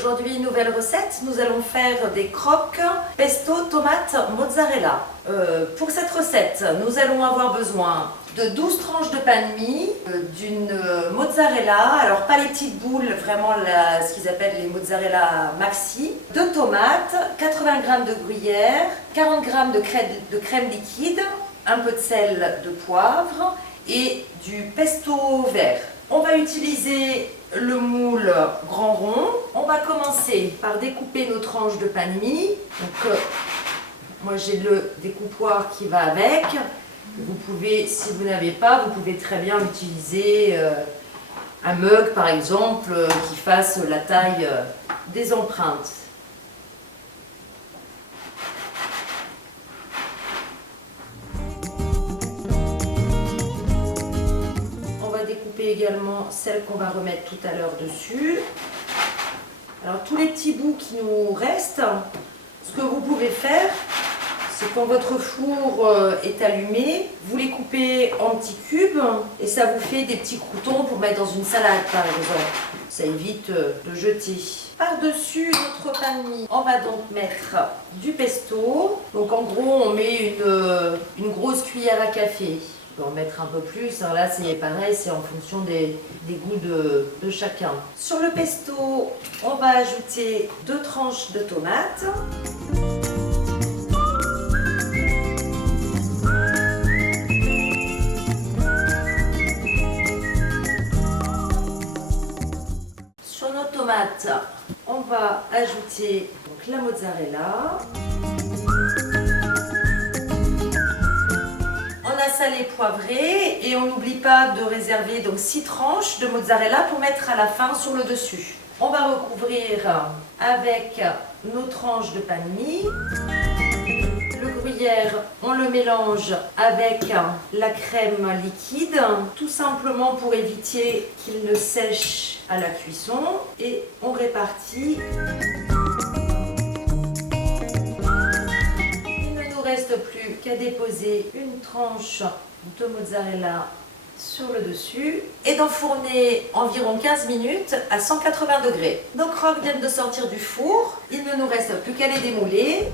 Aujourd'hui, nouvelle recette, nous allons faire des croques pesto tomate mozzarella. Pour cette recette, nous allons avoir besoin de 12 tranches de pain de mie, d'une mozzarella, alors pas les petites boules, vraiment ce qu'ils appellent les mozzarella maxi, 2 tomates, 80 g de gruyère, 40 g de crème liquide, un peu de sel, de poivre et du pesto vert. On va utiliser le moule grand rond. On va commencer par découper nos tranches de pain de mie. Donc, moi j'ai le découpoir qui va avec. Vous pouvez, si vous n'avez pas, vous pouvez très bien utiliser un mug par exemple qui fasse la taille des empreintes. Découper également celle qu'on va remettre tout à l'heure dessus. Alors tous les petits bouts qui nous restent, ce que vous pouvez faire, c'est quand votre four est allumé, vous les coupez en petits cubes et ça vous fait des petits croûtons pour mettre dans une salade par exemple. Ça évite de jeter. Par-dessus notre pain de mie, on va donc mettre du pesto. Donc en gros, on met une grosse cuillère à café. On peut en mettre un peu plus, alors là c'est pareil, c'est en fonction des goûts de chacun. Sur le pesto, on va ajouter 2 tranches de tomates. Sur nos tomates, on va ajouter donc la mozzarella. Salé poivré et on n'oublie pas de réserver donc 6 tranches de mozzarella pour mettre à la fin sur le dessus. On va recouvrir avec nos tranches de pain de mie. Le gruyère, on le mélange avec la crème liquide, tout simplement pour éviter qu'il ne sèche à la cuisson et on répartit. Reste plus qu'à déposer une tranche de mozzarella sur le dessus et d'enfourner environ 15 minutes à 180 degrés. Nos croques viennent de sortir du four, il ne nous reste plus qu'à les démouler.